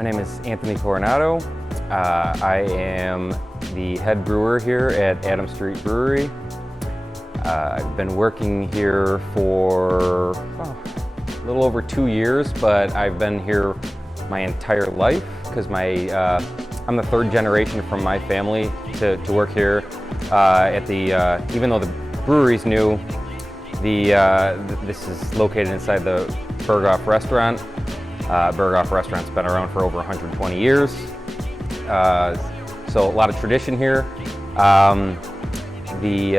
My name is Anthony Coronato. I am the head brewer here at Adam Street Brewery. I've been working here for a little over 2 years, but I've been here my entire life because I'm the third generation from my family to work here. Even though the brewery's new, this is located inside the Berghoff restaurant. Berghoff restaurant's been around for over 120 years. So a lot of tradition here. The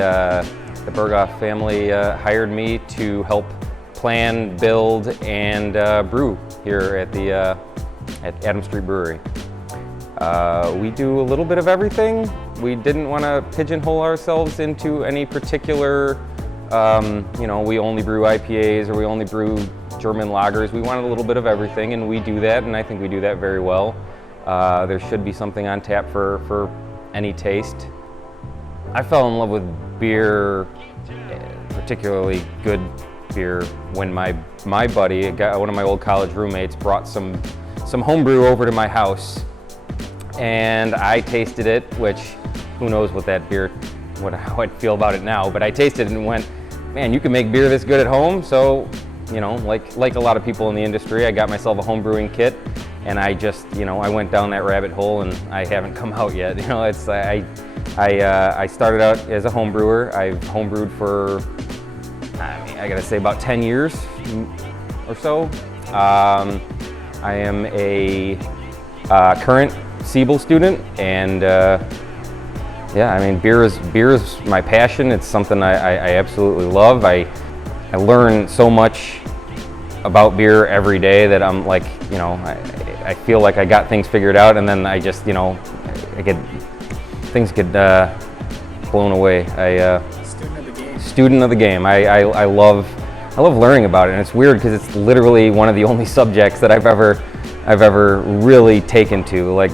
Berghoff family hired me to help plan, build, and brew here at Adam Street Brewery. We do a little bit of everything. We didn't want to pigeonhole ourselves into any particular, we only brew IPAs or we only brew German lagers. We wanted a little bit of everything, and we do that, and I think we do that very well. There should be something on tap for any taste. I fell in love with beer, particularly good beer, when my buddy, one of my old college roommates, brought some homebrew over to my house, and I tasted it, which who knows what that beer, how I'd feel about it now, but I tasted it and went, man, you can make beer this good at home. So, like a lot of people in the industry, I got myself a home brewing kit, and I just, I went down that rabbit hole, and I haven't come out yet. I started out as a home brewer. I've homebrewed for, I gotta say, about 10 years or so. I am a current Siebel student, and beer is my passion. It's something I absolutely love. I learn so much about beer every day that I'm like, I feel like I got things figured out, and then I just, things get blown away. Student of the game. Student of the game. I love learning about it, and it's weird because it's literally one of the only subjects that I've ever really taken to, like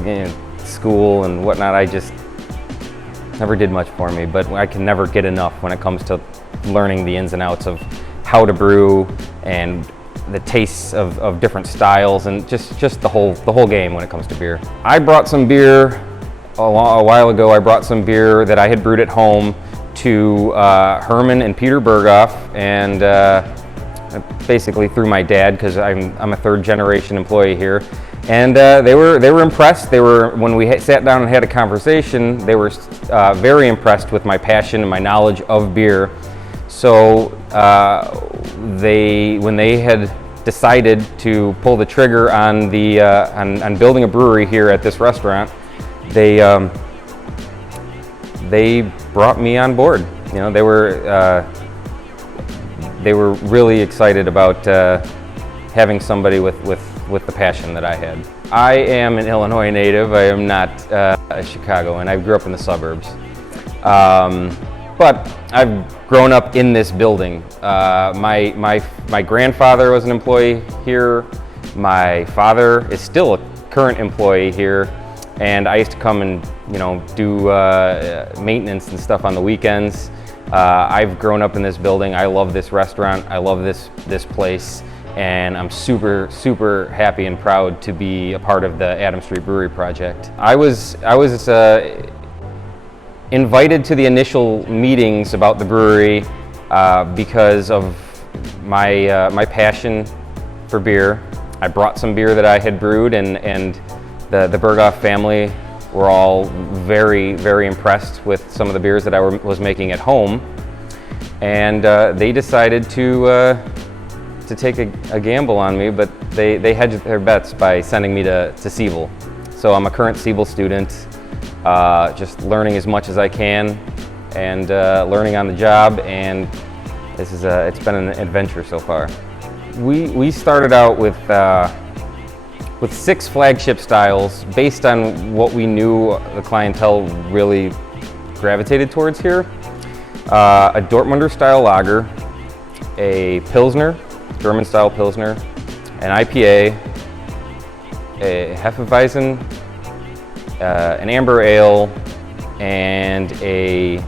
school and whatnot. I just never did much for me, but I can never get enough when it comes to learning the ins and outs of how to brew and the tastes of different styles, and just the whole game when it comes to beer. I brought some beer a while ago. I brought some beer that I had brewed at home to Herman and Peter Berghoff, and basically through my dad, because I'm a third generation employee here, and they were impressed. When we sat down and had a conversation, they were very impressed with my passion and my knowledge of beer. So when they had decided to pull the trigger on on building a brewery here at this restaurant, they brought me on board. They were really excited about having somebody with the passion that I had. I am an Illinois native. I am not a Chicagoan. I grew up in the suburbs. But I've grown up in this building. My grandfather was an employee here. My father is still a current employee here, and I used to come and do maintenance and stuff on the weekends. I've grown up in this building. I love this restaurant. I love this place, and I'm super happy and proud to be a part of the Adam Street Brewery project. I was invited to the initial meetings about the brewery because of my passion for beer. I brought some beer that I had brewed, and the Berghoff family were all very impressed with some of the beers that I was making at home, and they decided to take a gamble on me, but they hedged their bets by sending me to Siebel. So I'm a current Siebel student. Just learning as much as I can, and learning on the job, and it's been an adventure so far. We started out with 6 flagship styles based on what we knew the clientele really gravitated towards here. A Dortmunder style lager, a Pilsner, German style Pilsner, an IPA, a Hefeweizen, an amber ale, and a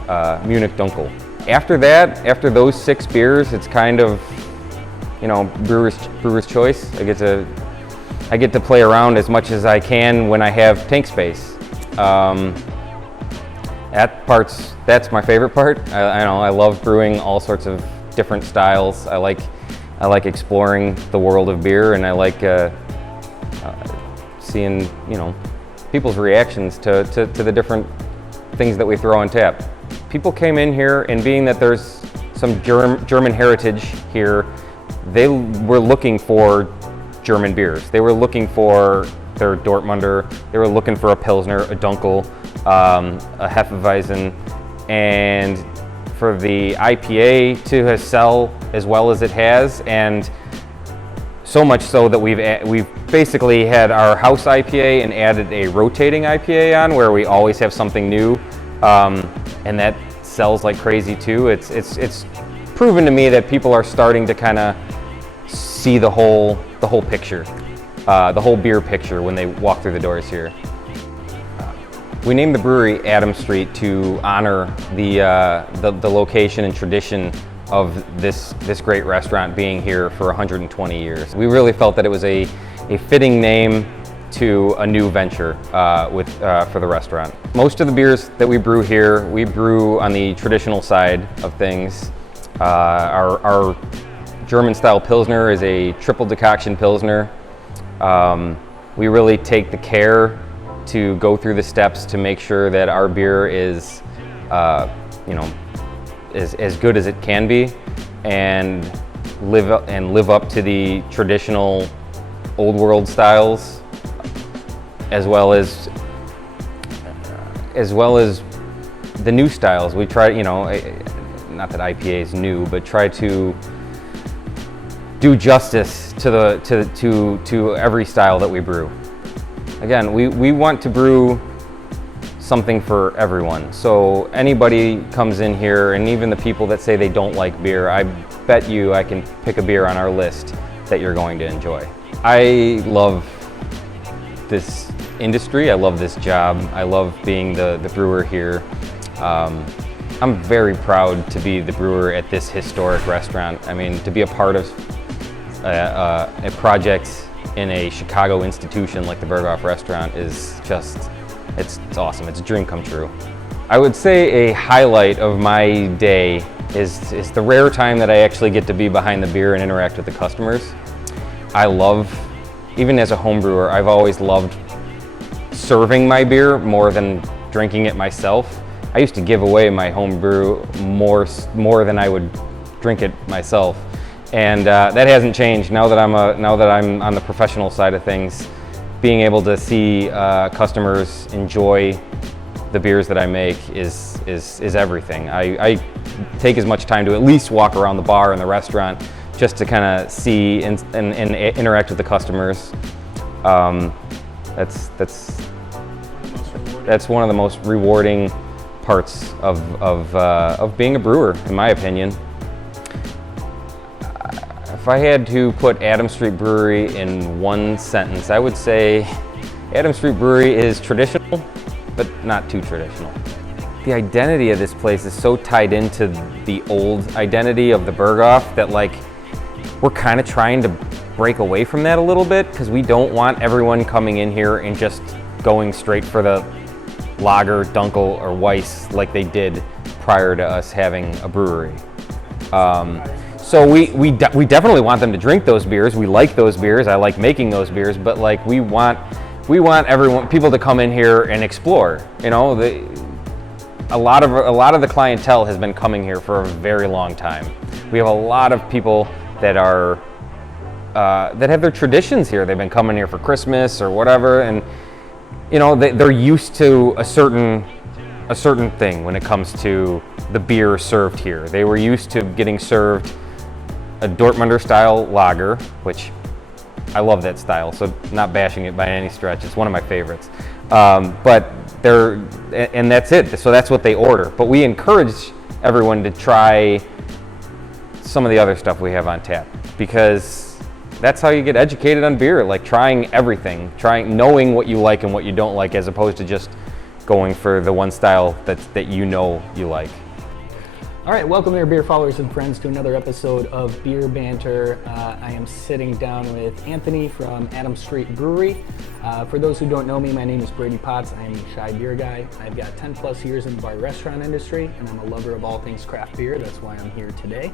Munich dunkel. After that, after those 6 beers, it's kind of, brewer's choice. I get to I get to play around as much as I can when I have tank space. That's my favorite part. I know I love brewing all sorts of different styles. I like exploring the world of beer, and I like seeing, you know, people's reactions to the different things that we throw on tap. People came in here, and being that there's some German heritage here, they were looking for German beers. They were looking for their Dortmunder, they were looking for a Pilsner, a Dunkel, a Hefeweizen, and for the IPA to sell as well as it has, and so much so that we've basically had our house IPA and added a rotating IPA on, where we always have something new, and that sells like crazy too. It's proven to me that people are starting to kind of see the whole picture, the whole beer picture when they walk through the doors here. We named the brewery Adams Street to honor the location and tradition of this great restaurant being here for 120 years. We really felt that it was a fitting name to a new venture for the restaurant. Most of the beers that we brew here, we brew on the traditional side of things. Our German-style Pilsner is a triple decoction Pilsner. We really take the care to go through the steps to make sure that our beer is, you know, as good as it can be, and live up to the traditional old world styles, as well as the new styles. We try, you know, not that IPA is new, but try to do justice to every style that we brew. Again, we want to brew something for everyone. So anybody comes in here, and even the people that say they don't like beer, I bet you I can pick a beer on our list that you're going to enjoy. I love this industry. I love this job. I love being the brewer here. I'm very proud to be the brewer at this historic restaurant. I mean, to be a part of a project in a Chicago institution like the Berghoff restaurant is just, it's awesome. It's a dream come true. I would say a highlight of my day is the rare time that I actually get to be behind the beer and interact with the customers. I love, even as a home brewer, I've always loved serving my beer more than drinking it myself. I used to give away my home brew more than I would drink it myself. And that hasn't changed now that I'm on the professional side of things. Being able to see customers enjoy the beers that I make is everything. I take as much time to at least walk around the bar and the restaurant just to kind of see and interact with the customers. That's one of the most rewarding parts of being a brewer, in my opinion. If I had to put Adams Street Brewery in one sentence, I would say Adams Street Brewery is traditional, but not too traditional. The identity of this place is so tied into the old identity of the Berghoff that, like, we're kind of trying to break away from that a little bit, because we don't want everyone coming in here and just going straight for the lager, dunkel, or Weiss like they did prior to us having a brewery. So we definitely want them to drink those beers. We like those beers. I like making those beers, but like we want people to come in here and explore. You know, a lot of the clientele has been coming here for a very long time. We have a lot of people that are that have their traditions here. They've been coming here for Christmas or whatever, and you know, they're used to a certain thing when it comes to the beer served here. They were used to getting served a Dortmunder style lager, which I love that style, so not bashing it by any stretch. It's one of my favorites. But and that's it. So that's what they order. But we encourage everyone to try some of the other stuff we have on tap, because that's how you get educated on beer, like trying everything, knowing what you like and what you don't like, as opposed to just going for the one style that you know you like. All right, welcome there, beer followers and friends, to another episode of Beer Banter. I am sitting down with Anthony from Adams Street Brewery. For those who don't know me, my name is Brady Potts. I am a shy beer guy. I've got 10 plus years in the bar restaurant industry, and I'm a lover of all things craft beer. That's why I'm here today.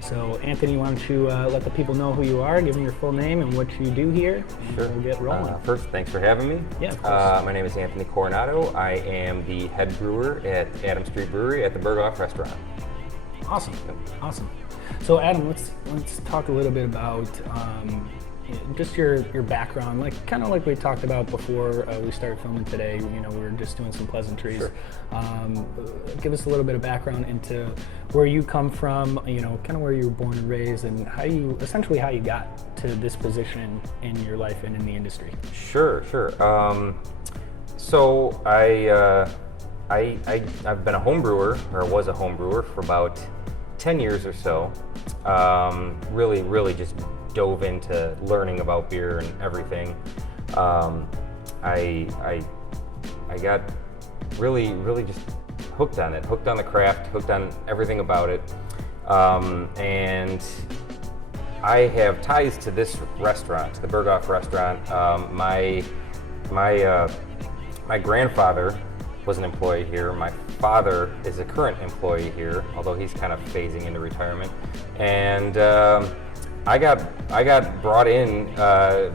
So, Anthony, why don't you let the people know who you are, give them your full name and what you do here, and Sure. we'll get rolling. First, thanks for having me. Yeah, of course. My name is Anthony Coronato. I am the head brewer at Adams Street Brewery at the Brewer restaurant. Awesome, awesome. So, Adam, let's talk a little bit about just your background, kind of like we talked about before we started filming today. You know, we were just doing some pleasantries. Sure. Give us a little bit of background into where you come from. You know, kind of where you were born and raised, and how you got to this position in your life and in the industry. Sure. So I've been a home brewer, or was a home brewer, for about 10 years or so. Really just dove into learning about beer and everything. I got really just hooked on it, hooked on the craft, hooked on everything about it. And I have ties to this restaurant, to the Berghoff restaurant. My grandfather was an employee here. My father is a current employee here, although he's kind of phasing into retirement. And I got brought in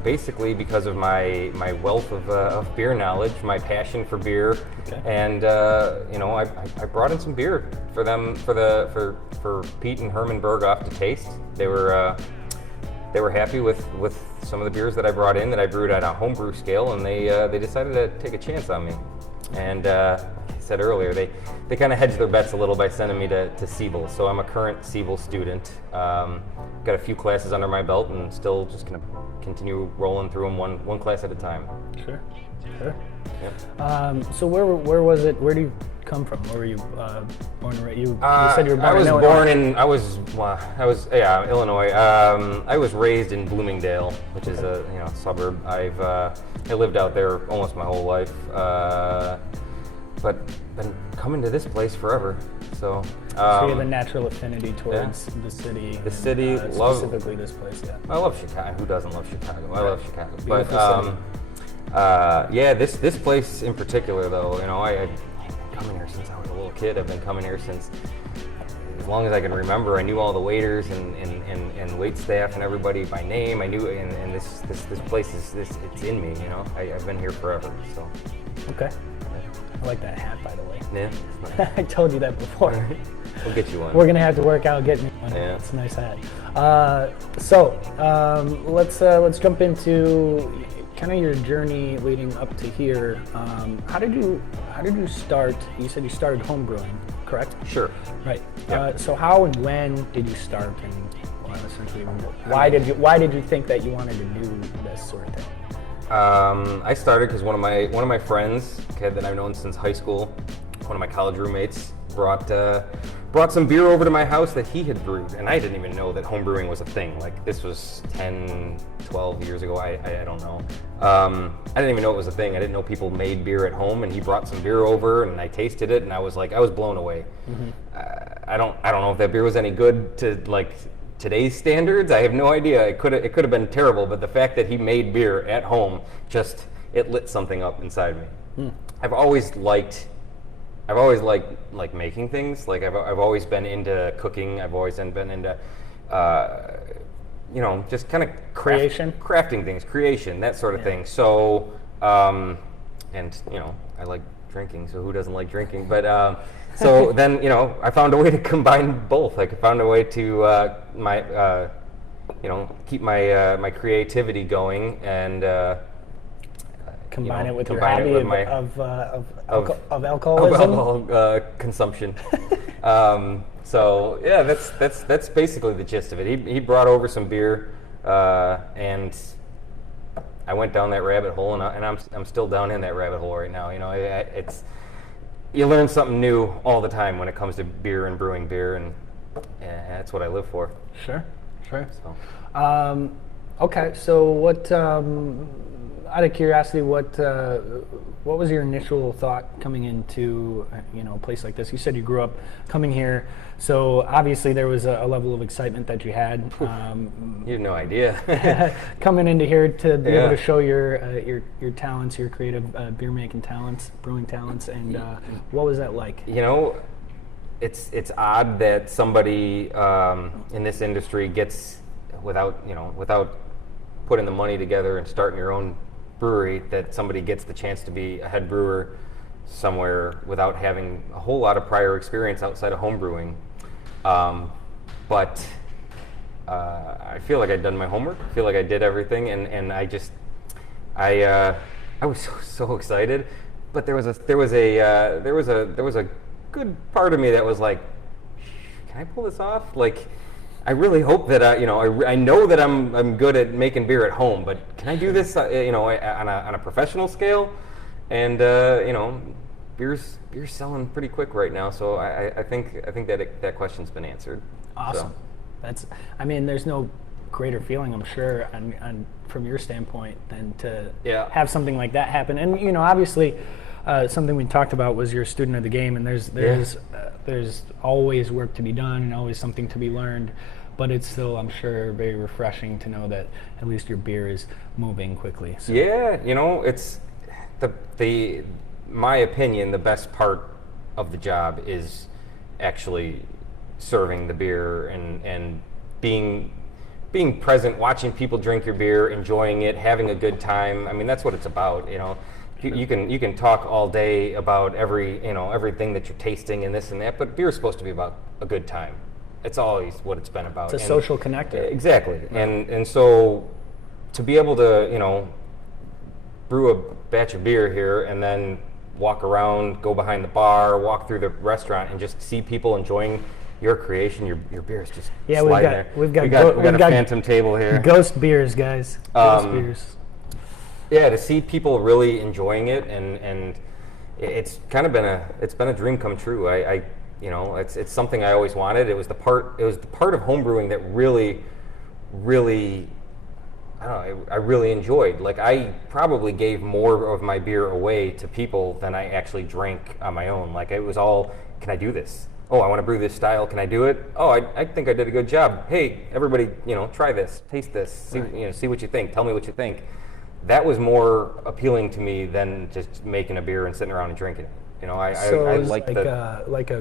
basically because of my wealth of beer knowledge, my passion for beer, Okay. and I brought in some beer for them for Pete and Herman Berghoff to taste. They were happy with some of the beers that I brought in, that I brewed at a homebrew scale, and they decided to take a chance on me. And like I said earlier, they kind of hedged their bets a little by sending me to Siebel. So I'm a current Siebel student. Got a few classes under my belt, and still just gonna continue rolling through them one class at a time. Sure. Yep. So where was it? Where do you come from? Where were you born and raised? You said you were born I was in Illinois. born in Illinois. I was raised in Bloomingdale, which is a suburb. I lived out there almost my whole life, but been coming to this place forever. So So you have a natural affinity towards the city. The city, specifically this place. Yeah. I love Chicago. Who doesn't love Chicago? I love Chicago. Beautiful But this place in particular, though, I've been coming here since I was a little kid. I've been coming here since as long as I can remember. I knew all the waiters and wait staff and everybody by name. I knew, and this place it's in me. I've been here forever. So. Okay. I like that hat, by the way. Yeah. I told you that before. We'll get you one. We're gonna have to work out getting one. Yeah. It's a nice hat. Let's jump into kind of your journey leading up to here. How did you start? You said you started home brewing, correct? Sure. Right. Yeah. So how and when did you start, and essentially why did you think that you wanted to do this sort of thing? I started because one of my friends, a kid that I've known since high school, one of my college roommates, brought some beer over to my house that he had brewed, and I didn't even know that home brewing was a thing. Like, this was 10, 12 years ago. I don't know. I didn't even know it was a thing. I didn't know people made beer at home, and he brought some beer over, and I tasted it, and I was blown away. Mm-hmm. I don't know if that beer was any good to today's standards. I have no idea. It could have been terrible, but the fact that he made beer at home, it lit something up inside me. I've always liked making things. Like, I've always been into cooking. I've always been into just kind of crafting things, creation, that sort of thing. So I like drinking, so who doesn't like drinking? But so then, I found a way to combine both. Like, I found a way to keep my creativity going, and combine it with your hobby of alcoholism? Of alcohol consumption. So yeah, that's basically the gist of it. He brought over some beer, and I went down that rabbit hole, and I'm still down in that rabbit hole right now. You learn something new all the time when it comes to beer and brewing beer, and that's what I live for. Sure. So. Okay, so what? out of curiosity, what was your initial thought coming into a place like this? You said you grew up coming here, so obviously there was a level of excitement that you had. You have no idea. Coming into here to be able to show your talents, your creative beer making talents, brewing talents, and what was that like? It's odd that somebody in this industry gets without putting the money together and starting your own brewery, that somebody gets the chance to be a head brewer somewhere without having a whole lot of prior experience outside of home brewing. But I feel like I'd done my homework. I feel like I did everything, and I was so excited. But there was a good part of me that was like, can I pull this off? Like, I really hope that I know that I'm good at making beer at home, but can I do this on a professional scale? And beer's selling pretty quick right now, so I think that question's been answered. Awesome. So. There's no greater feeling, I'm sure, from your standpoint, than to have something like that happen. And obviously, something we talked about was you're a student of the game, and there's always work to be done and always something to be learned, but it's still, I'm sure, very refreshing to know that at least your beer is moving quickly. So. Yeah, it's my opinion, the best part of the job is actually serving the beer and being present, watching people drink your beer, enjoying it, having a good time. I mean, that's what it's about, You can talk all day about everything that you're tasting and this and that, but beer is supposed to be about a good time. It's always what it's been about. It's a social connector. Exactly. Right. And so to be able to, brew a batch of beer here and then walk around, go behind the bar, walk through the restaurant and just see people enjoying your creation, your beer is just sliding there. We've got a phantom table here. Ghost beers, guys. Ghost beers. Yeah, to see people really enjoying it, and it's kind of been a dream come true. It's something I always wanted. It was the part of homebrewing that really, I really enjoyed. Like, I probably gave more of my beer away to people than I actually drank on my own. Like, it was all, can I do this? Oh, I want to brew this style. Can I do it? Oh, I think I did a good job. Hey, everybody, try this, taste this, see what you think. Tell me what you think. That was more appealing to me than just making a beer and sitting around and drinking it. I like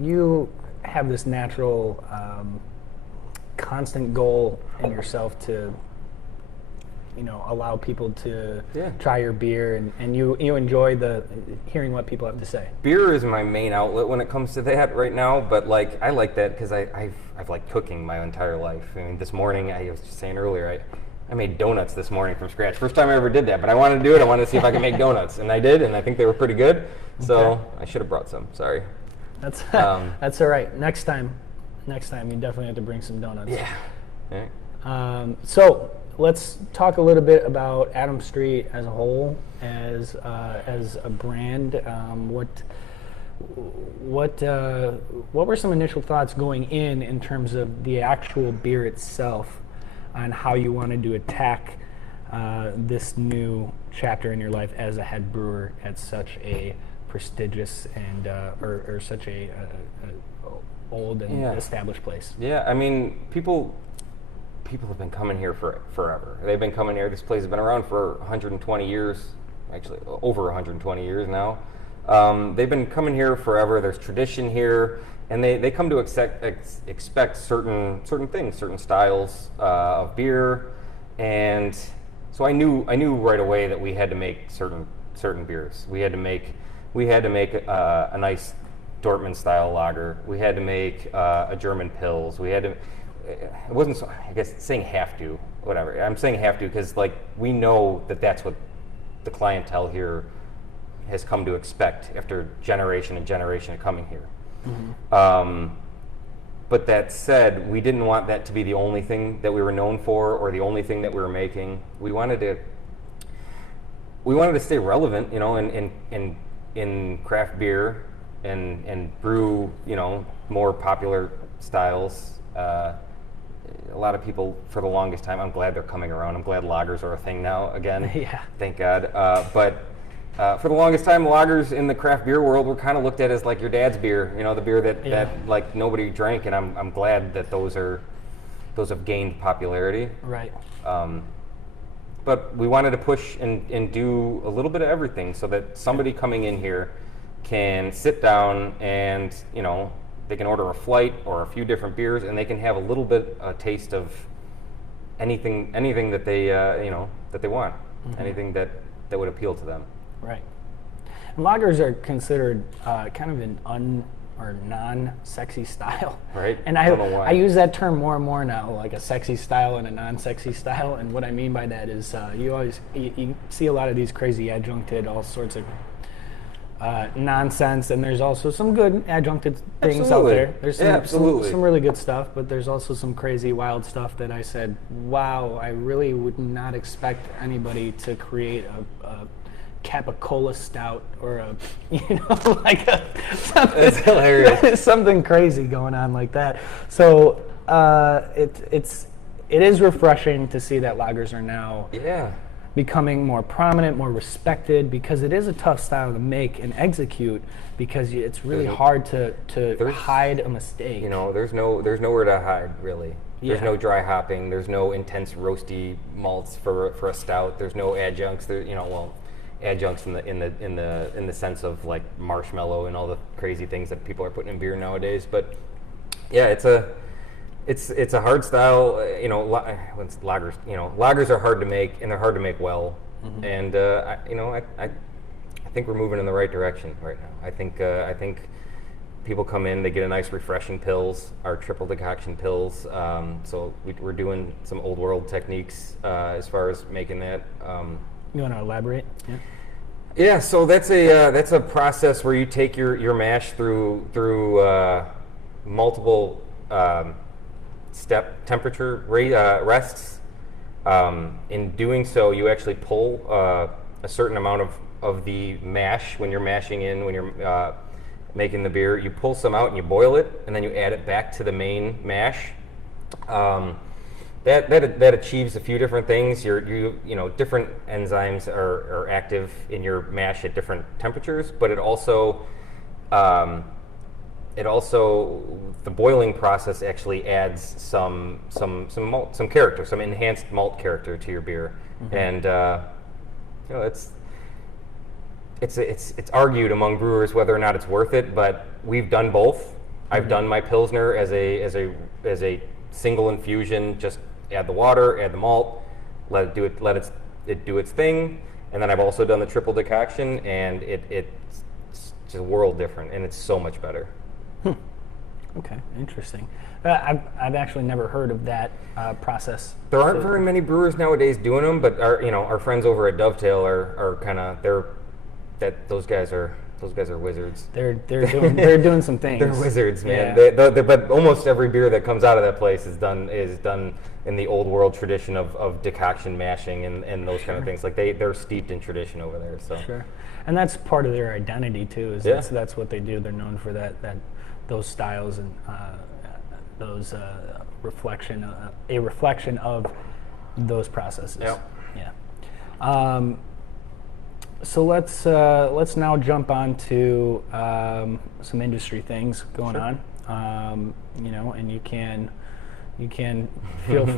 you have this natural, constant goal in yourself to, allow people to try your beer, and you enjoy hearing what people have to say. Beer is my main outlet when it comes to that right now, but I like that because I've liked cooking my entire life. I mean, this morning, I was just saying earlier, I made donuts this morning from scratch. First time I ever did that, but I wanted to do it. I wanted to see if I could make donuts, and I did, and I think they were pretty good. So I should have brought some. Sorry. That's that's all right. Next time, you definitely have to bring some donuts. Yeah. All right. So let's talk a little bit about Adam Street as a whole, as a brand. What were some initial thoughts going in terms of the actual beer itself, on how you wanted to attack this new chapter in your life as a head brewer at such a prestigious and or such a old and established place? Yeah, I mean, people have been coming here for forever. They've been coming here. This place has been around for 120 years, actually over 120 years now. They've been coming here forever. There's tradition here. And they come to expect certain things, certain styles of beer, and so I knew right away that we had to make certain beers. We had to make a nice Dortmund style lager. We had to make a German Pils. We had to. It wasn't so, I guess saying have to, whatever. I'm saying have to because we know that's what the clientele here has come to expect after generation and generation of coming here. Mm-hmm. But that said, we didn't want that to be the only thing that we were known for or the only thing that we were making. We wanted to stay relevant, in craft beer and brew, more popular styles. a lot of people, for the longest time, I'm glad they're coming around. I'm glad lagers are a thing now again. Yeah. Thank God. But for the longest time, lagers in the craft beer world were kind of looked at as like your dad's beer, the beer that like nobody drank, and I'm glad that those have gained popularity. Right. But we wanted to push and do a little bit of everything so that somebody coming in here can sit down and, they can order a flight or a few different beers, and they can have a little bit a taste of anything that they that they want, anything that would appeal to them. Right. And lagers are considered kind of an or non-sexy style. Right. And I don't know why. I use that term more and more now, like a sexy style and a non-sexy style. And what I mean by that is you see a lot of these crazy adjuncted, all sorts of nonsense, and there's also some good adjuncted things out there. There's some really good stuff, but there's also some crazy wild stuff that I said, wow, I really would not expect anybody to create a Capicola stout or That's hilarious. something crazy going on like that. So it is refreshing to see that lagers are now becoming more prominent, more respected, because it is a tough style to make and execute, because it's really hard to hide a mistake. There's nowhere to hide, really. There's no dry hopping. There's no intense roasty malts for a stout. There's no adjuncts. Adjuncts in the sense of like marshmallow and all the crazy things that people are putting in beer nowadays. But yeah, it's a hard style. Lagers. Lagers are hard to make, and they're hard to make well. And I think we're moving in the right direction right now. I think people come in, they get a nice refreshing pills, our triple decoction pills. So we're doing some old world techniques as far as making that. You want to elaborate? Yeah. So that's a process where you take your mash through multiple step temperature rests. In doing so, you actually pull a certain amount of the mash when you're mashing in, when you're making the beer. You pull some out and you boil it, and then you add it back to the main mash. That achieves a few different things. Different enzymes are active in your mash at different temperatures, but it also the boiling process actually adds some malt, some character, some enhanced malt character to your beer, and it's argued among brewers whether or not it's worth it, but we've done both. I've done my Pilsner as a single infusion, just add the water, add the malt, let it do its thing, and then I've also done the triple decoction, and it's just a world different, and it's so much better. Okay, interesting. I've actually never heard of that process. There aren't very many brewers nowadays doing them, but our friends over at Dovetail are kind of those guys are wizards. They're doing some things. They're wizards, man. Yeah. But almost every beer that comes out of that place is done in the old world tradition of decoction mashing and those kind of things. Like they're steeped in tradition over there. So sure, and that's part of their identity too. That's what they do. They're known for those styles and those reflection of those processes. Yeah. So let's now jump on to some industry things going on. And you can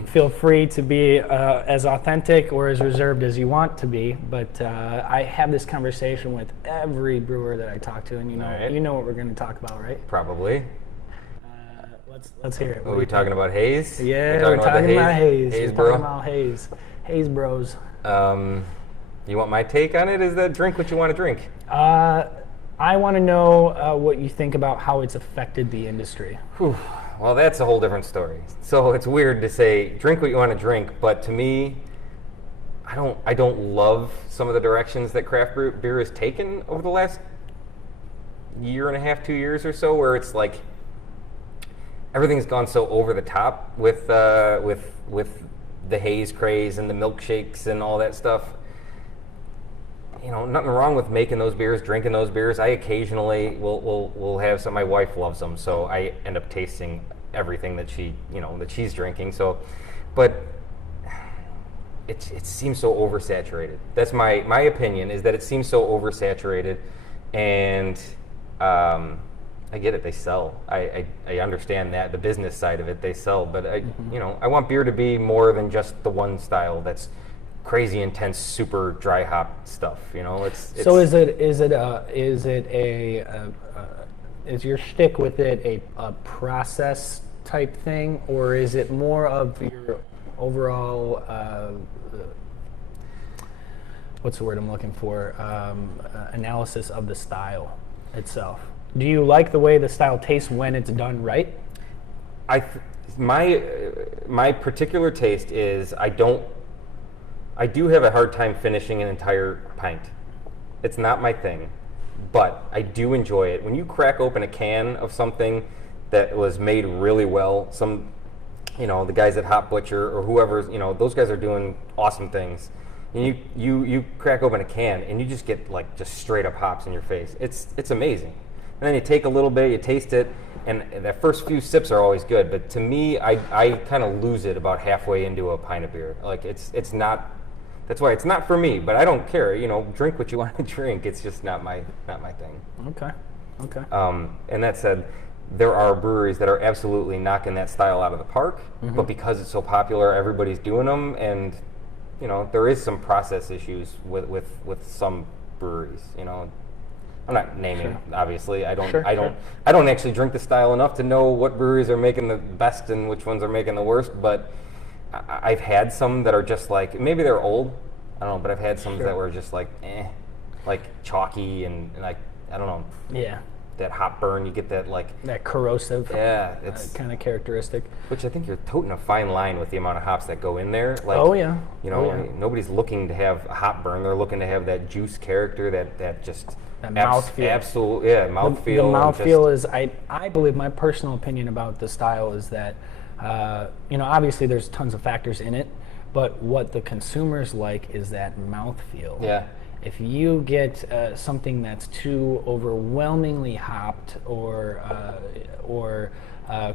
feel free to be as authentic or as reserved as you want to be. But I have this conversation with every brewer that I talk to, and you know what we're going to talk about, right? Probably. Let's hear it. Are we talking about haze? Yeah, we're talking about haze. Haze, we're bro. talking about haze. Haze bros. You want my take on it? Is that drink what you want to drink? I want to know what you think about how it's affected the industry. Whew. Well, that's a whole different story. So it's weird to say drink what you want to drink, but to me, I don't love some of the directions that craft beer has taken over the last year and a half, 2 years or so, where it's like everything's gone so over the top with the haze craze and the milkshakes and all that stuff. Nothing wrong with making those beers, drinking those beers. I occasionally will have some. My wife loves them, so I end up tasting everything that she's drinking. So, but it seems so oversaturated. That's my opinion, is that it seems so oversaturated, and I get it. They sell. I understand that, the business side of it. They sell, but I want beer to be more than just the one style that's crazy intense, super dry hop stuff. So is your shtick with it a process type thing, or is it more of your overall what's the word I'm looking for? Analysis of the style itself. Do you like the way the style tastes when it's done right? My particular taste is I do have a hard time finishing an entire pint. It's not my thing, but I do enjoy it. When you crack open a can of something that was made really well, the guys at Hop Butcher or whoever, those guys are doing awesome things. And you crack open a can and you just get like just straight up hops in your face. It's amazing. And then you take a little bit, you taste it, and the first few sips are always good. But to me, I kind of lose it about halfway into a pint of beer. Like it's not. That's why it's not for me. But I don't care. Drink what you want to drink. It's just not my thing. Okay. And that said, there are breweries that are absolutely knocking that style out of the park. Mm-hmm. But because it's so popular, everybody's doing them, and there is some process issues with some breweries. I'm not naming, obviously. I don't actually drink the style enough to know what breweries are making the best and which ones are making the worst. But I've had some that are just like, maybe they're old, I don't know. But I've had some that were just like, like chalky and like, I don't know. Yeah. That hop burn, you get that like that corrosive. Yeah, it's kind of characteristic. Which I think you're toting a fine line with the amount of hops that go in there. Like, nobody's looking to have a hop burn. They're looking to have that juice character, that just. That mouthfeel. Absolutely, yeah, mouthfeel. The mouthfeel is, I believe, my personal opinion about the style is that, obviously there's tons of factors in it, but what the consumers like is that mouthfeel. Yeah. If you get something that's too overwhelmingly hopped or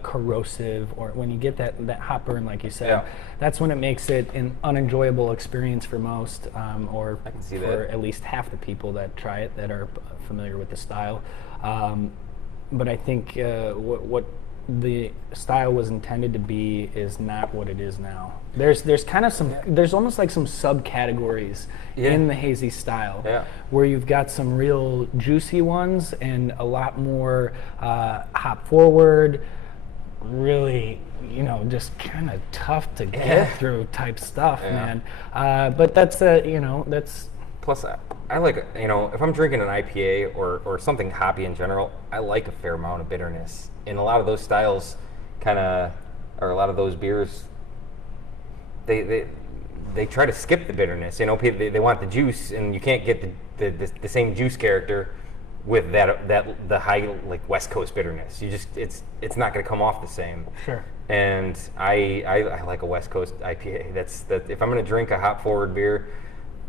corrosive, or when you get that hop burn, like you said, that's when it makes it an unenjoyable experience for most, or I can see for that. at least half the people that try it that are familiar with the style. But I think what the style was intended to be is not what it is now. There's kind of there's almost like some subcategories in the hazy style, where you've got some real juicy ones and a lot more hop forward, really, just kind of tough to get through type stuff, man. But that's that's. Plus, I like, if I'm drinking an IPA or something hoppy in general, I like a fair amount of bitterness. And a lot of those styles or a lot of those beers, they try to skip the bitterness. They want the juice, and you can't get the same juice character with the high, like, West Coast bitterness. It's not going to come off the same. Sure. And I like a West Coast IPA. That's if I'm going to drink a hop forward beer,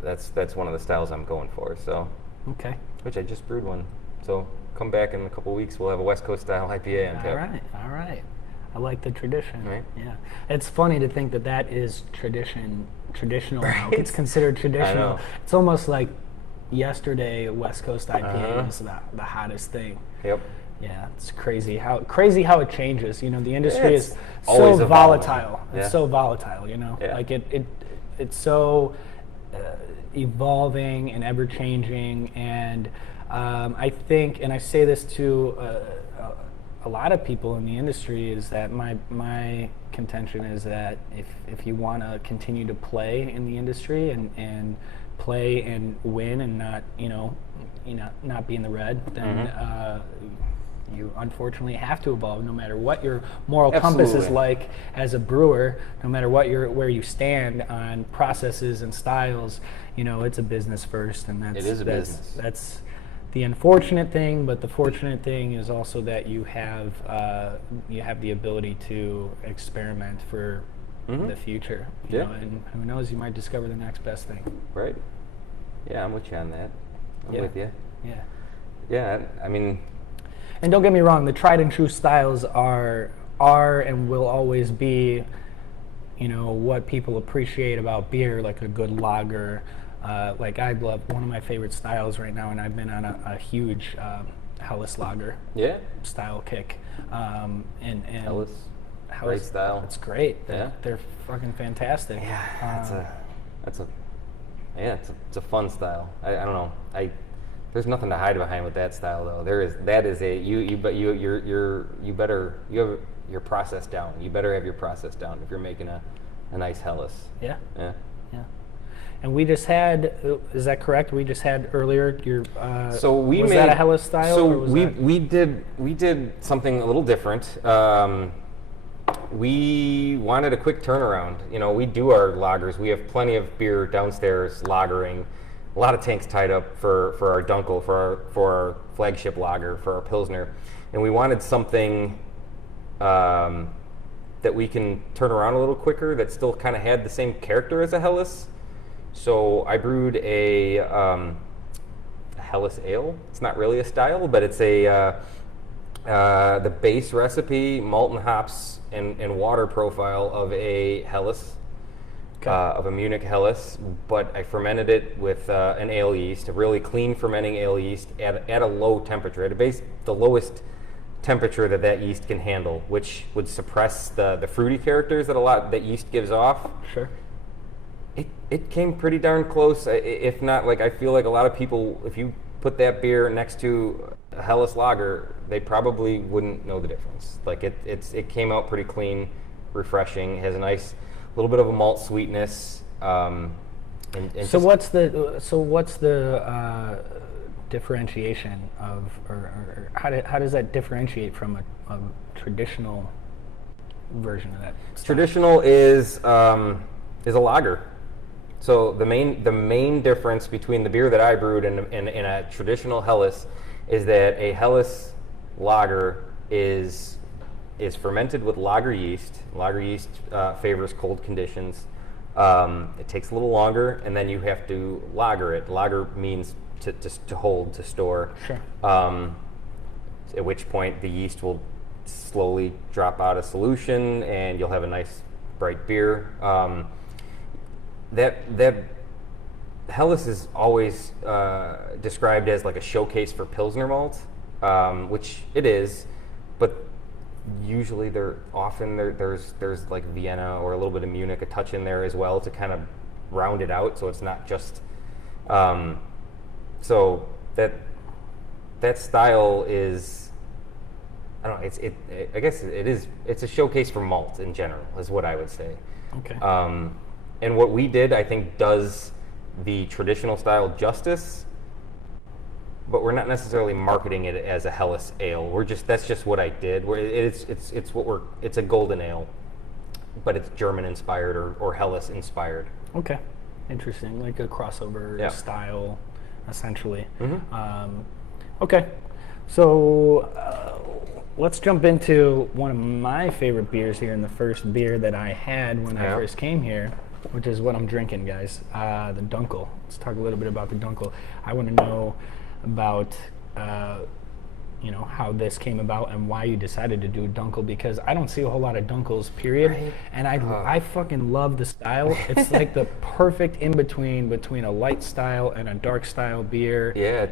that's one of the styles I'm going for. So, okay. Which I just brewed one. So come back in a couple of weeks. We'll have a West Coast style IPA on tap. All right. I like the tradition. Right. Yeah. It's funny to think that is traditional now. It's considered traditional. I know. It's almost like yesterday West Coast IPA was the hottest thing. Yep. Yeah, it's crazy how it changes. The industry is always so volatile. It's Yeah. so volatile. Yeah. Like it's so evolving and ever changing. And I think, and I say this to a lot of people in the industry, is that my contention is that if you want to continue to play in the industry and play and win and not be in the red, then you unfortunately have to evolve, no matter what your moral compass is like as a brewer, no matter where you stand on processes and styles. It's a business first, and it is a business. That's the unfortunate thing, but the fortunate thing is also that you have the ability to experiment for the future. You know, and who knows, you might discover the next best thing. Right. Yeah, I'm with you on that. I'm with you. Yeah. Yeah, I mean. And don't get me wrong, the tried and true styles are are and will always be, you know, what people appreciate about beer, like a good lager. Like I love one of my favorite styles right now, and I've been on a huge Helles lager style kick. And Helles, great style. It's great. They're fucking fantastic. Yeah, it's a fun style. I don't know. There's nothing to hide behind with that style though. You better have your process down. You better have your process down if you're making a nice Helles. Yeah. And we just had, is that correct? We just had earlier your. Was that a Helles style? So we did something a little different. We wanted a quick turnaround. You know, we do our lagers. We have plenty of beer downstairs lagering. A lot of tanks tied up for our dunkel, for our flagship lager, for our pilsner, and we wanted something that we can turn around a little quicker that still kind of had the same character as a Helles. So I brewed a Helles ale. It's not really a style, but it's the base recipe, malt and hops and water profile of a Helles, of a Munich Helles, but I fermented it with an ale yeast, a really clean fermenting ale yeast at a low temperature, the lowest temperature that yeast can handle, which would suppress the fruity characters that yeast gives off. Sure. It came pretty darn close. If not, like I feel like a lot of people, if you put that beer next to a Helles lager, they probably wouldn't know the difference. Like it came out pretty clean, refreshing. It has a nice little bit of a malt sweetness. So what's the differentiation of, or how does that differentiate from a traditional version of that style? Traditional is a lager. So the main difference between the beer that I brewed and a traditional Helles is that a Helles lager is fermented with lager yeast. Lager yeast favors cold conditions. It takes a little longer, and then you have to lager it. Lager means to hold, to store. Sure. At which point the yeast will slowly drop out of solution, and you'll have a nice bright beer. That Helles is always described as like a showcase for Pilsner malt, which it is, but usually there's like Vienna or a little bit of Munich, a touch in there as well to kind of round it out, so it's not just. So that style is, I don't know. I guess it is. It's a showcase for malt in general, is what I would say. Okay. And what we did, I think, does the traditional style justice, but we're not necessarily marketing it as a Helles ale. That's just what I did. It's a golden ale, but it's German inspired or Helles inspired. Okay, interesting, like a crossover style, essentially. Mm-hmm. Okay, so let's jump into one of my favorite beers here, and the first beer that I had when I first came here, which is what I'm drinking, guys, the dunkel. Let's talk a little bit about the dunkel. I want to know about how this came about and why you decided to do dunkel, because I don't see a whole lot of dunkels, period. Right. And I fucking love the style. It's like the perfect in between a light style and a dark style beer. Yeah,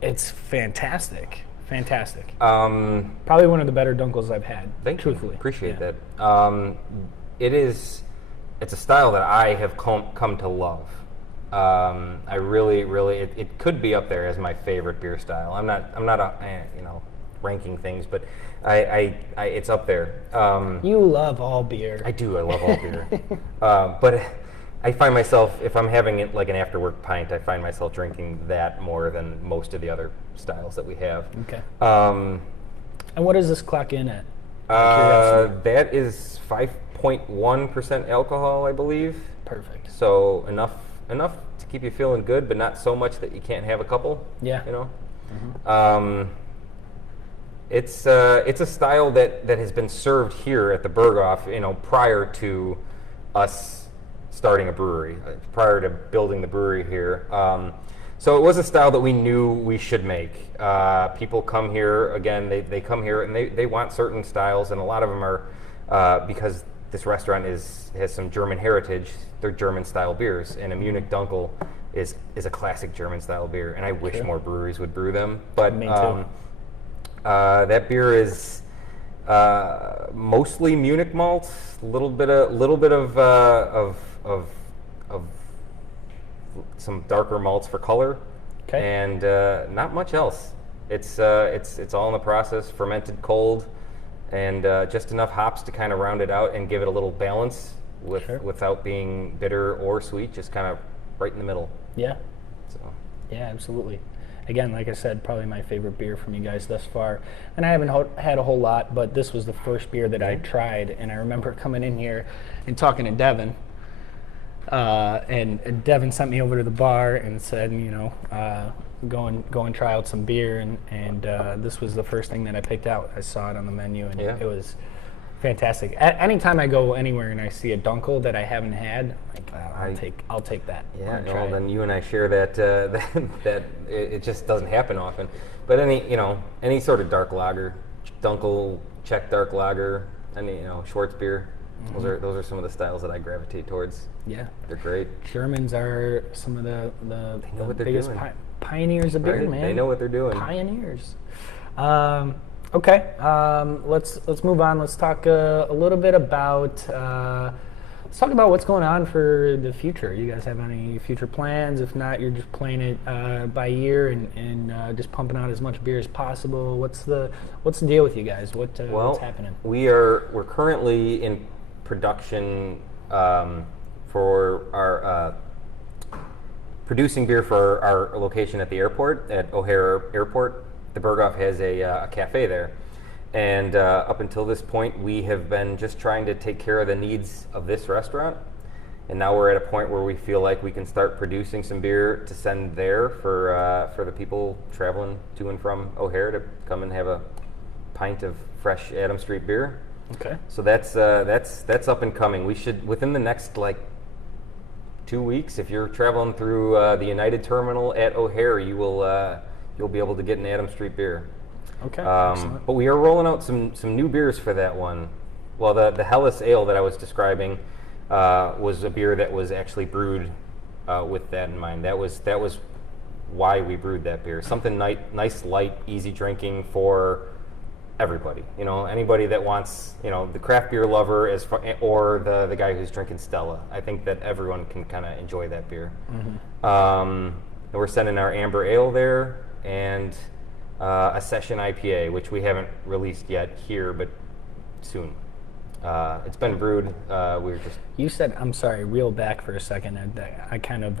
it's fantastic. Fantastic. Probably one of the better dunkels I've had. Truthfully. You. Appreciate that. It's a style that I have come to love. I really, it could be up there as my favorite beer style. I'm not ranking things, but it's up there. You love all beer. I do. I love all beer. But I find myself, if I'm having it like an after work pint, I find myself drinking that more than most of the other styles that we have. Okay. And what does this clock in at? That is 5.1% alcohol, I believe. Perfect. So enough to keep you feeling good, but not so much that you can't have a couple. Yeah. Mm-hmm. It's a style that has been served here at the Berghoff, prior to us starting a brewery, prior to building the brewery here. So it was a style that we knew we should make. People come here, again, they come here and they want certain styles, and a lot of them are, because this restaurant has some German heritage, they're German style beers, and a Munich Dunkel is a classic German style beer, and I wish more breweries would brew them. But Me too. that beer is mostly Munich malt, a little bit of some darker malts for color, and not much else. It's all in the process, fermented cold, and just enough hops to kind of round it out and give it a little balance without being bitter or sweet, just kind of right in the middle. Yeah. So. Yeah, absolutely. Again, like I said, probably my favorite beer from you guys thus far. And I haven't had a whole lot, but this was the first beer that I tried. And I remember coming in here and talking to Devin. And Devin sent me over to the bar and said, go and try out some beer. And this was the first thing that I picked out. I saw it on the menu, and it was fantastic. Anytime I go anywhere and I see a dunkel that I haven't had, I'll take that. Yeah, well, then you and I share that that it just doesn't happen often. But any sort of dark lager, dunkel, Czech dark lager, Schwarzbier, those are some of the styles that I gravitate towards. Yeah, they're great. Germans are some of the biggest pioneers of beer, man. They know what they're doing. Pioneers. Okay, let's move on. Let's talk a little bit about what's going on for the future. You guys have any future plans? If not, you're just playing it by ear and just pumping out as much beer as possible. What's the deal with you guys? What's happening? We're currently in production for our producing beer for our location at the airport at O'Hare Airport. The Berghoff has a cafe there, and up until this point, we have been just trying to take care of the needs of this restaurant, and now we're at a point where we feel like we can start producing some beer to send there for the people traveling to and from O'Hare to come and have a pint of fresh Adams Street beer. Okay. So that's up and coming. We should, within the next 2 weeks, if you're traveling through the United Terminal at O'Hare, you'll be able to get an Adams Street beer. Okay. But we are rolling out some new beers for that one. Well, the Helles Ale that I was describing was a beer that was actually brewed with that in mind. That was why we brewed that beer. Something nice, light, easy drinking for everybody. Anybody that wants, the craft beer lover or the guy who's drinking Stella. I think that everyone can kind of enjoy that beer. Mm-hmm. And we're sending our Amber Ale there, and a Session IPA, which we haven't released yet here, but soon. It's been brewed. You said, I'm sorry, reel back for a second. I kind of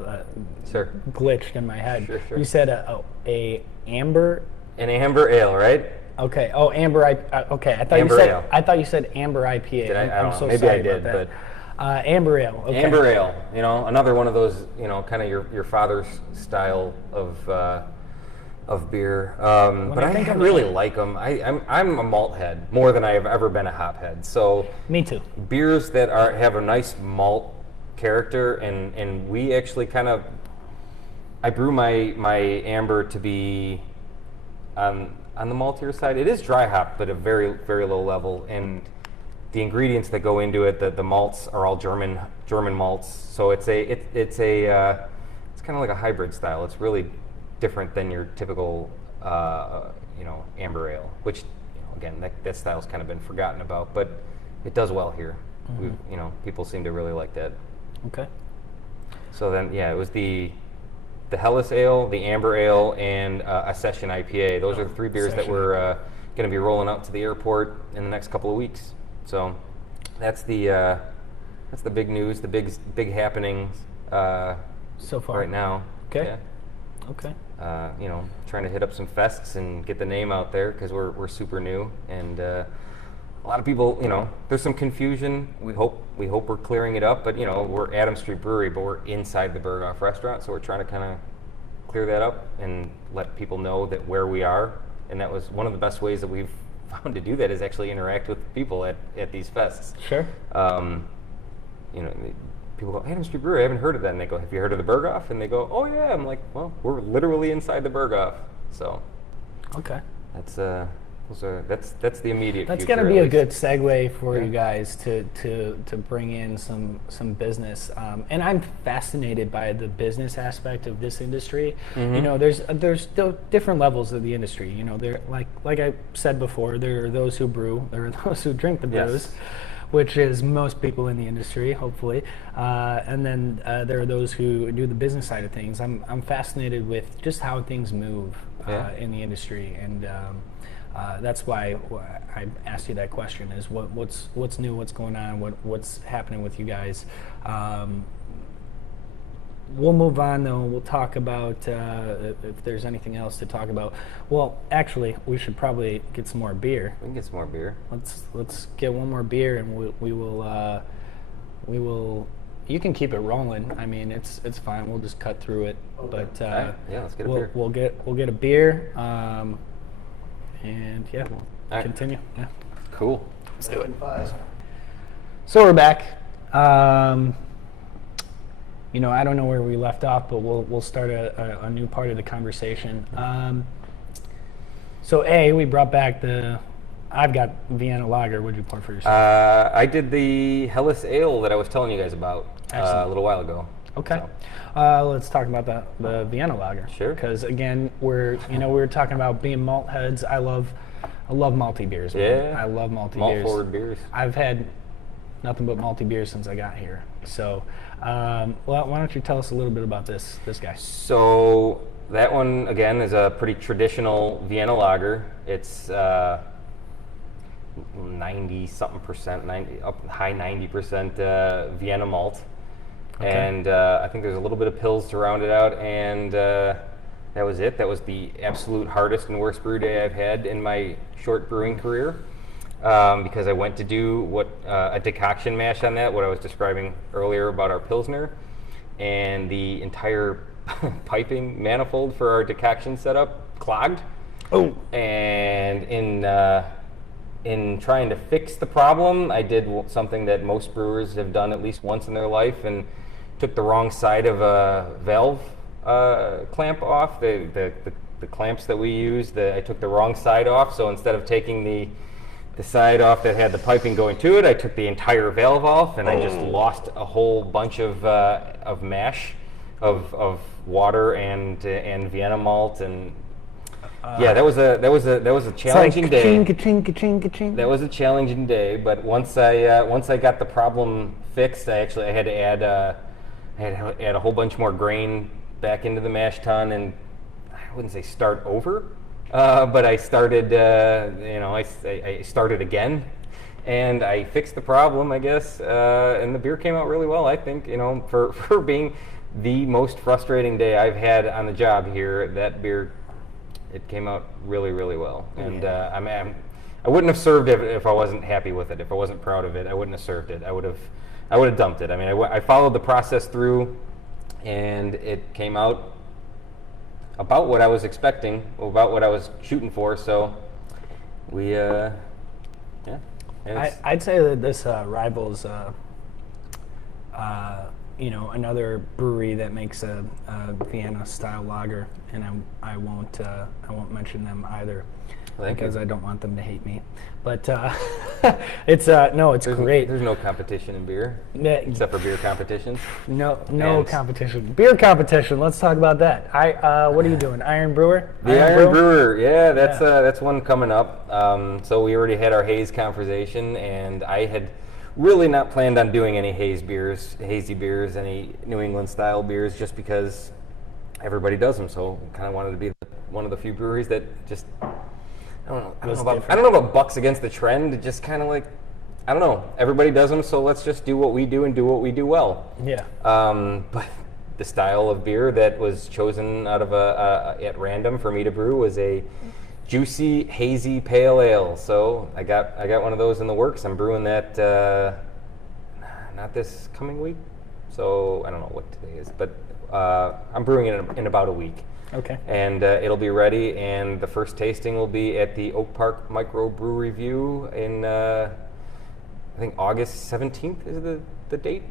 glitched in my head. Sure. You said a amber? An Amber Ale, right? Okay. Oh, Amber. Okay. I thought you said Amber IPA. Did I don't know. So Maybe sorry I did, about that. Amber Ale. Okay. Amber Ale. Another one of those, kind of your father's style of beer. But I really like them. I'm a malt head more than I have ever been a hop head. So me too. Beers that have a nice malt character, and we actually I brew my amber to be on the maltier side. It is dry hop, but a very, very low level, and the ingredients that go into it, the malts are all German malts. So it's kind of like a hybrid style. It's really different than your typical amber ale, which again that style's kind of been forgotten about, but it does well here. Mm-hmm. People seem to really like that. Okay. So then it was the Helles Ale, the Amber Ale, and a Session IPA. Those are the three beers that we're going to be rolling out to the airport in the next couple of weeks. So that's the big news, the big happenings so far right now. Okay. Yeah. Okay. Trying to hit up some fests and get the name out there because we're super new, and a lot of people, there's some confusion. We hope we're clearing it up, but we're Adams Street Brewery, but we're inside the Berghoff restaurant, so we're trying to kind of clear that up and let people know that where we are. And that was one of the best ways that we've found to do that, is actually interact with people at these fests. Sure. people go, Adam Street Brewery, I haven't heard of that. And they go, have you heard of the Berghoff? And they go, oh yeah. I'm like, well, we're literally inside the Berghoff. So Okay. that's that's the immediate That's future, going to be at a least. good segue for Yeah. you guys to bring in some business. And I'm fascinated by the business aspect of this industry. There's still different levels of the industry. There like I said before, there are those who brew, there are those who drink the Yes. brews, which is most people in the industry, hopefully. And then there are those who do the business side of things. I'm fascinated with just how things move Yeah. in the industry, and that's why I asked you that question: is what's new, what's going on, what's happening with you guys. We'll move on though. We'll talk about if there's anything else to talk about. Well, actually, we should probably get some more beer. We can get some more beer. Let's get one more beer, and we will. You can keep it rolling. I mean, it's fine. We'll just cut through it. But All right. Yeah, let's get a beer. we'll get a beer. And yeah, we'll right. continue. Yeah. Cool. Let's do it. So we're back. I don't know where we left off, but we'll start a new part of the conversation. So we brought back I've got Vienna Lager. What'd you pour for yourself? I did the Helles Ale that I was telling you guys about a little while ago. Okay. So. Let's talk about the Vienna Lager. Sure. Because again, we were talking about being malt heads. I love malty beers. Man. Yeah. I love malty Malt beers. forward beers. I've had nothing but malty beers since I got here. So, why don't you tell us a little bit about this guy? So that one again is a pretty traditional Vienna Lager. It's 90-something%, high 90% Vienna malt. Okay. And I think there's a little bit of pills to round it out, and that was it. That was the absolute hardest and worst brew day I've had in my short brewing career, because I went to do a decoction mash on that, what I was describing earlier about our Pilsner, and the entire piping manifold for our decoction setup clogged. Oh. And in trying to fix the problem, I did something that most brewers have done at least once in their life, and took the wrong side of a valve clamp off. The clamps that we used, I took the wrong side off. So instead of taking the side off that had the piping going to it, I took the entire valve off, and I just lost a whole bunch of mash of water and Vienna malt, and yeah, that was a challenging day. Ka-ching, ka-ching, ka-ching. That was a challenging day, but once I got the problem fixed, I had to add a whole bunch more grain back into the mash tun, and I wouldn't say start over, but I started I started again, and I fixed the problem, I guess, and the beer came out really well. I think for being the most frustrating day I've had on the job here, that beer, it came out really, really well. And I wouldn't have served it if I wasn't happy with it. If I wasn't proud of it, I wouldn't have served it. I would have dumped it. I mean, I followed the process through, and it came out about what I was expecting, about what I was shooting for. So we, yeah. I'd say that this rivals another brewery that makes a Vienna style lager, and I won't mention them either, because I don't want them to hate me. But it's great. There's no competition in beer, Yeah, except for beer competitions. no And- competition. Beer competition. Let's talk about that. What are you doing? Iron Brewer? The Iron Brew? Brewer, yeah, that's one coming up. So we already had our haze conversation, and I had really not planned on doing any hazy beers, any New England style beers, just because everybody does them. So kind of wanted to be one of the few breweries that just I don't know about bucks against the trend. Just kind of like, I don't know. Everybody does them, so let's just do what we do and do what we do well. Yeah. But the style of beer that was chosen out of at random for me to brew was a juicy, hazy pale ale. So I got one of those in the works. I'm brewing that not this coming week. So I don't know what today is, but I'm brewing it in about a week. Okay. And it'll be ready, and the first tasting will be at the Oak Park Micro Brew Review in I think August 17th is the date.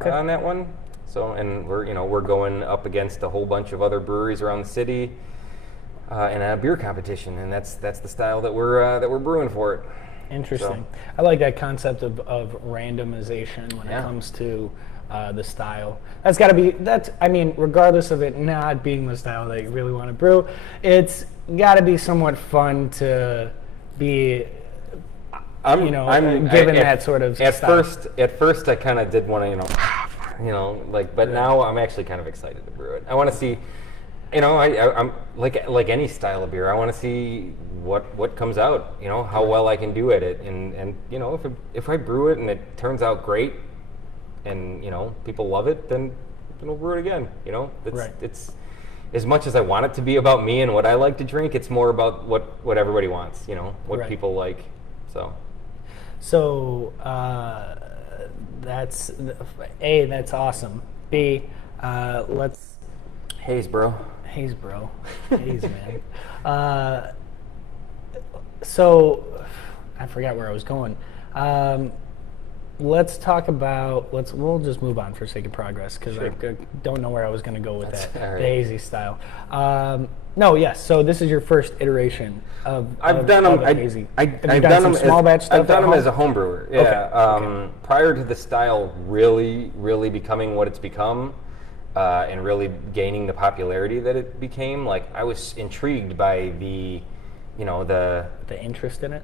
on that one. So, and we're going up against a whole bunch of other breweries around the city in a beer competition, and that's the style that we're brewing for it. Interesting. So, I like that concept of randomization when it comes to the style. That's got to be, regardless of it not being the style that you really want to brew, it's got to be somewhat fun to be, given that sort of style. At first I kind of did want to, but now I'm actually kind of excited to brew it. I want to see, I'm like any style of beer, I want to see what comes out, how well I can do at it. And if I brew it and it turns out great, and people love it, then we'll brew it again. It's as much as I want it to be about me and what I like to drink, it's more about what everybody wants. What people like. So that's A, that's awesome. B, let's Haze, bro. Haze, man. So I forgot where I was going. Let's talk about, we'll just move on for sake of progress, because I don't know where I was going to go with that, the hazy style. So this is your first iteration of hazy. I've done them small batch stuff. I've done them as a home brewer. Yeah. Okay. Prior to the style really, really becoming what it's become, and really gaining the popularity that it became, like I was intrigued by the interest in it.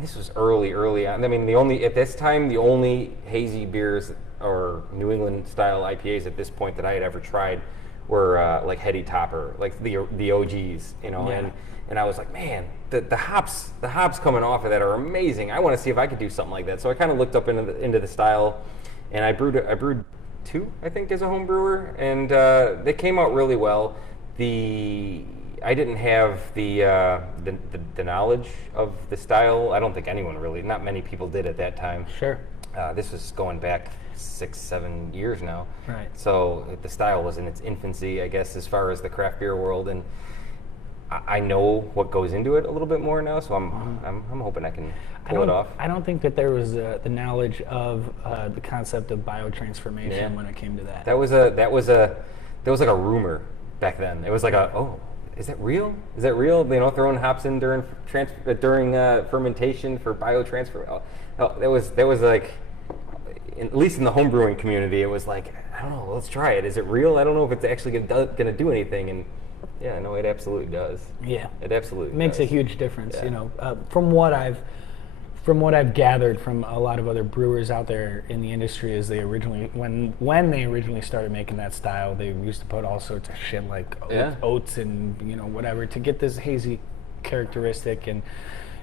This was early on. At this time, the only hazy beers or New England style IPAs at this point that I had ever tried were like Heady Topper, like the OGs, and I was like, man, the hops coming off of that are amazing. I want to see if I could do something like that. So I kind of looked up into the style, and I brewed 2, I think, as a home brewer, and they came out really well. I didn't have the knowledge of the style. I don't think not many people did at that time. Sure. This was going back 6-7 years now. Right. So the style was in its infancy, I guess, as far as the craft beer world, and I know what goes into it a little bit more now. So I'm hoping I can pull it off. I don't think that there was the knowledge of the concept of biotransformation when it came to that. That was like a rumor back then. It was like is that real? Is that real? Throwing hops in during fermentation for biotransfer. That was like, at least in the home brewing community, it was like, I don't know. Let's try it. Is it real? I don't know if it's actually going to do anything. And yeah, no, it absolutely does. Yeah, it absolutely makes does. A huge difference. Yeah. From what I've gathered from a lot of other brewers out there in the industry, is when they originally started making that style, they used to put all sorts of shit like oats and whatever to get this hazy characteristic, and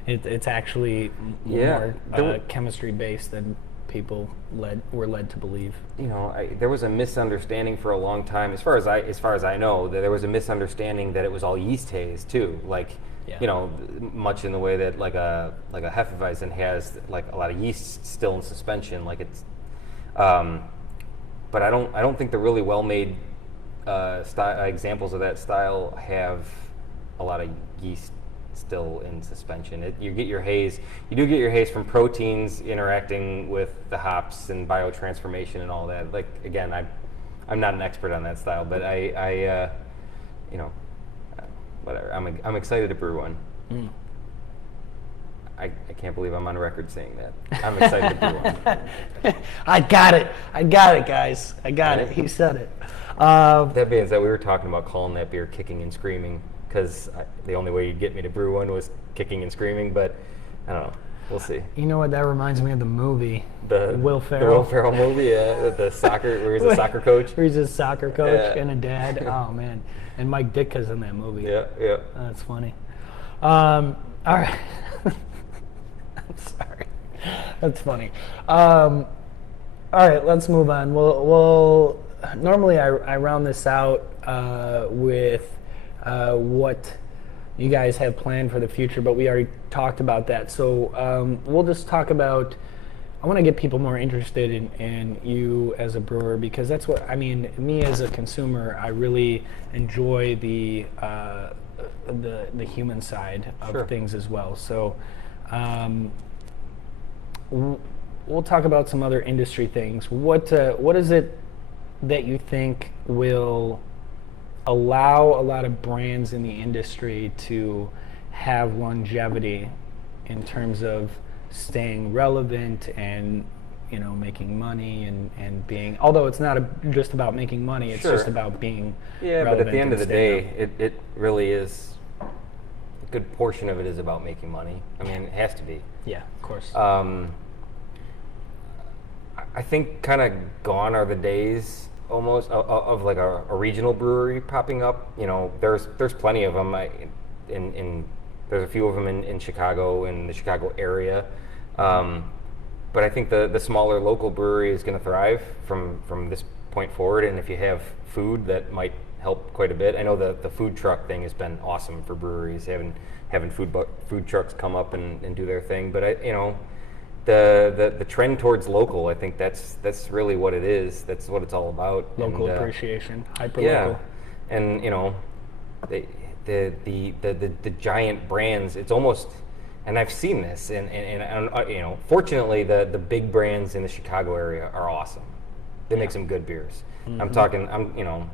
it's actually more chemistry based than people were led to believe. There was a misunderstanding for a long time, as far as I know, that there was a misunderstanding that it was all yeast haze too, like. Yeah. Much in the way that like a Hefeweizen has like a lot of yeast still in suspension, like it's. But I don't think the really well made examples of that style have a lot of yeast still in suspension. You do get your haze from proteins interacting with the hops and biotransformation and all that. Like again, I'm not an expert on that style, but I whatever. I'm excited to brew one. I can't believe I'm on record saying that. I'm excited to brew one. I got it, guys. I got it. He said it. That being said, we were talking about calling that beer Kicking and Screaming, because the only way you'd get me to brew one was kicking and screaming, but I don't know. We'll see. You know what? That reminds me of the movie. The Will Ferrell. The Will Ferrell movie, yeah. The soccer, where he's a soccer coach. Where he's a soccer coach and a dad. Oh, man. And Mike Ditka's in that movie. Yeah. That's funny. All right. I'm sorry. That's funny. All right, let's move on. We'll normally I round this out with what you guys have planned for the future, but we already talked about that. So we'll just talk about, I want to get people more interested in you as a brewer, because that's what, me as a consumer, I really enjoy the human side of things as well. So we'll talk about some other industry things. What is it that you think will allow a lot of brands in the industry to have longevity in terms of staying relevant and making money and being, although it's not just about making money, it's just about being relevant. But at the end of the day, it really is, a good portion of it is about making money. I mean, it has to be. Yeah, of course. I think kind of gone are the days almost of like a regional brewery popping up. There's plenty of them. There's a few of them in Chicago, in the Chicago area. But I think the smaller local brewery is going to thrive from this point forward. And if you have food, that might help quite a bit. I know the food truck thing has been awesome for breweries, having food trucks come up and do their thing. But the trend towards local, I think that's really what it is. That's what it's all about. Local appreciation, hyper local. Yeah, and the giant brands. It's almost, and I've seen this, and fortunately, the big brands in the Chicago area are awesome. They make some good beers. Mm-hmm.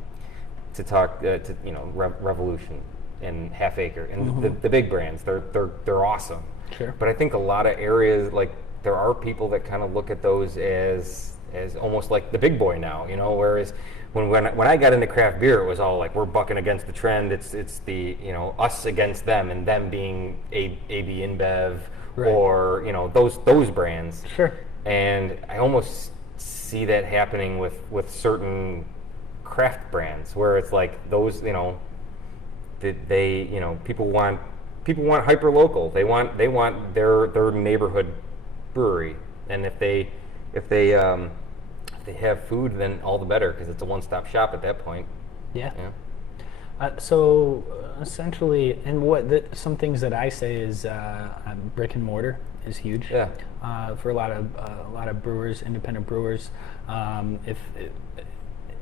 Revolution and Half Acre, and mm-hmm. the big brands. They're awesome. Sure. But I think a lot of areas, like, there are people that kind of look at those as almost like the big boy now, whereas when I got into craft beer, it was all like, we're bucking against the trend. It's the, us against them, and them being AB InBev, right, or those brands. Sure. And I almost see that happening with certain craft brands, where it's like those, people want hyper local. They want their neighborhood brewery, and if they have food, then all the better, because it's a one-stop shop at that point. Yeah. So essentially, and some things that I say is brick and mortar is huge. Yeah. For a lot of brewers, independent brewers,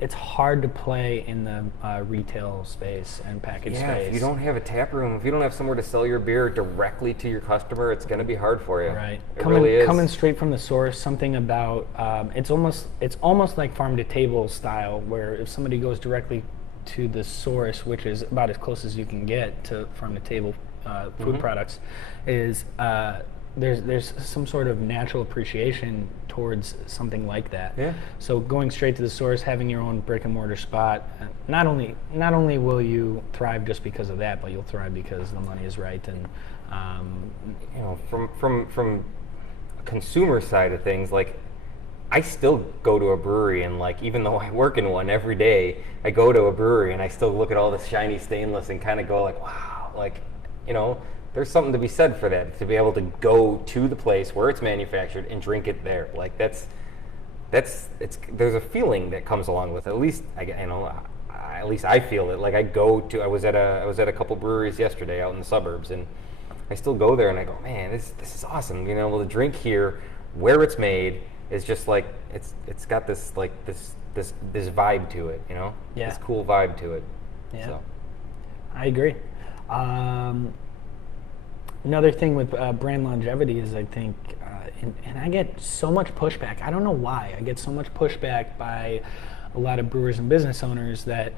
it's hard to play in the retail space and package space. Yeah, if you don't have a tap room, if you don't have somewhere to sell your beer directly to your customer, it's going to be hard for you. Right. Really is. Coming straight from the source, something about it's almost like farm to table style, where if somebody goes directly to the source, which is about as close as you can get to farm to table food mm-hmm. products, is there's some sort of natural appreciation towards something like that. Yeah. So going straight to the source, having your own brick and mortar spot, not only will you thrive just because of that, but you'll thrive because the money is right. And from a consumer side of things, like, I still go to a brewery, and like, even though I work in one every day, I go to a brewery and I still look at all this shiny stainless and kind of go like, wow, like, there's something to be said for that, to be able to go to the place where it's manufactured and drink it there. Like, there's a feeling that comes along with it. At least I feel it. Like, I was at a couple breweries yesterday out in the suburbs, and I still go there and I go, man, this is awesome. Being able to drink here where it's made is just like, it's got this like this vibe to it, Yeah. This cool vibe to it. Yeah. So. I agree. Another thing with brand longevity is, I think, and I get so much pushback. I don't know why. I get so much pushback by a lot of brewers and business owners that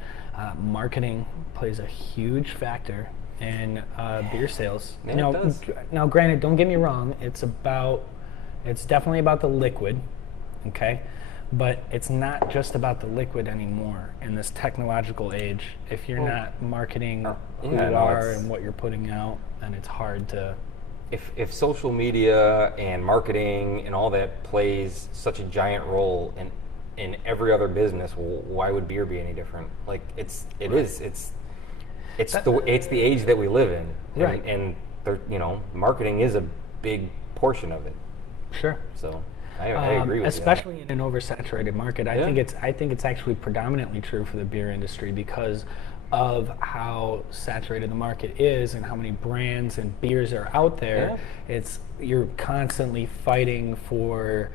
marketing plays a huge factor in beer sales. Yeah, it does. Now, granted, don't get me wrong. It's definitely about the liquid, okay? But it's not just about the liquid anymore in this technological age. If you're not marketing who you are and what you're putting out, then it's hard to... If social media and marketing and all that plays such a giant role in every other business, well, why would beer be any different? Like, it's the age that we live in, right? And marketing is a big portion of it. Sure. So I agree with especially in an oversaturated market. I Yeah. think it's actually predominantly true for the beer industry because of how saturated the market is and how many brands and beers are out there. Yeah. You're constantly fighting for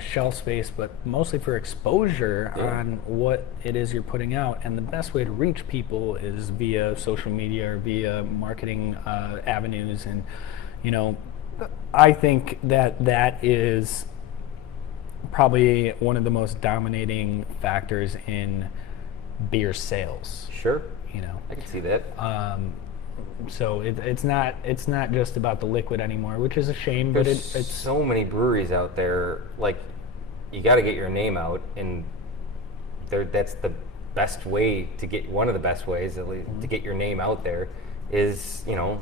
shelf space, but mostly for exposure on what it is you're putting out. And the best way to reach people is via social media or via marketing avenues. And I think that is probably one of the most dominating factors in beer sales. Sure. You know, I can see that. so it's not just about the liquid anymore, which is a shame. But There's it's so many breweries out there. Like, you got to get your name out, and that's the best way to get, one of the best ways at least, to get your name out there is, you know,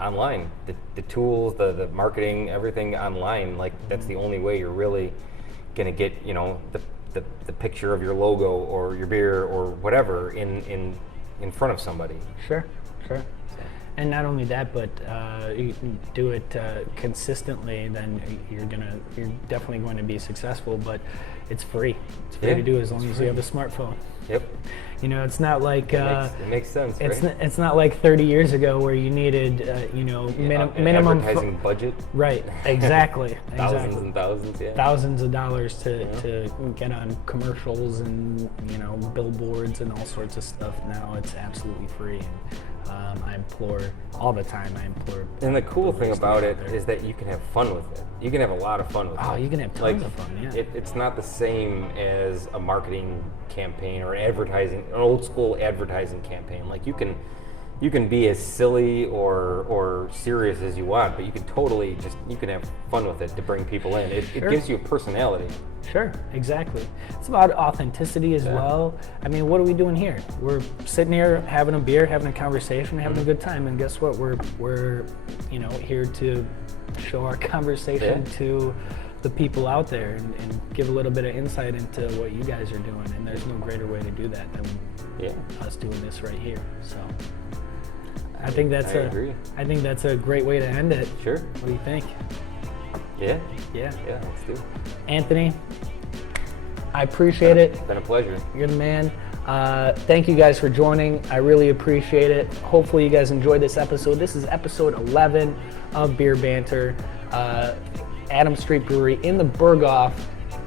online. The tools, the marketing, everything online. Like, that's the only way you're really gonna get, you know, the picture of your logo or your beer or whatever in front of somebody. Sure. And not only that, but you can do it consistently, then you're definitely going to be successful. But it's free. It's free to do as long as you have a smartphone. Yep. You know, it's not like It makes sense, right? it's not like 30 years ago where you needed you know, minimum advertising budget. Right. Exactly. Thousands and thousands. Yeah. Thousands of dollars to get on commercials and, you know, billboards and all sorts of stuff. Now it's absolutely free. And I implore all the time. And the cool thing brewers to about get it out there. is that you can have fun with it. You can have a lot of fun with it. Oh, you can have tons of fun, yeah. It's not the same as a marketing campaign or an old school advertising campaign. Like, you can be as silly or serious as you want, but you can have fun with it to bring people in. It gives you a personality. Sure, exactly. It's about authenticity as well. I mean, what are we doing here? We're sitting here having a beer, having a conversation, having a good time, and guess what? We're you know, here to show our conversation to the people out there and give a little bit of insight into what you guys are doing. And there's no greater way to do that than us doing this right here. So I think that's a great way to end it. Sure. What do you think? Yeah, Yeah. let's do it. Anthony, I appreciate it. It's been a pleasure. You're the man. Thank you guys for joining. I really appreciate it. Hopefully you guys enjoyed this episode. This is episode 11 of Beer Banter. Adams Street Brewery in the Berghoff,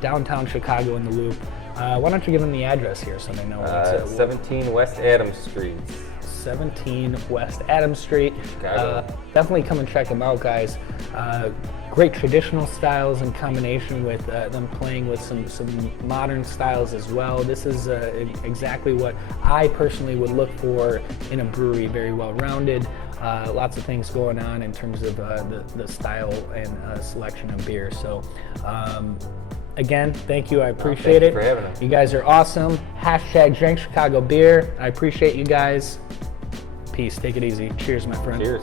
downtown Chicago in the Loop. Why don't you give them the address here so they know? 17 West Adams Street. 17 West Adams Street. Chicago. Definitely come and check them out, guys. Great traditional styles in combination with them playing with some modern styles as well. This is exactly what I personally would look for in a brewery. Very well rounded. Lots of things going on in terms of the style and selection of beer. So again, thank you. I appreciate it. Thank you for having us. You guys are awesome. # Drink Chicago Beer. I appreciate you guys. Peace. Take it easy. Cheers, my friend. Cheers.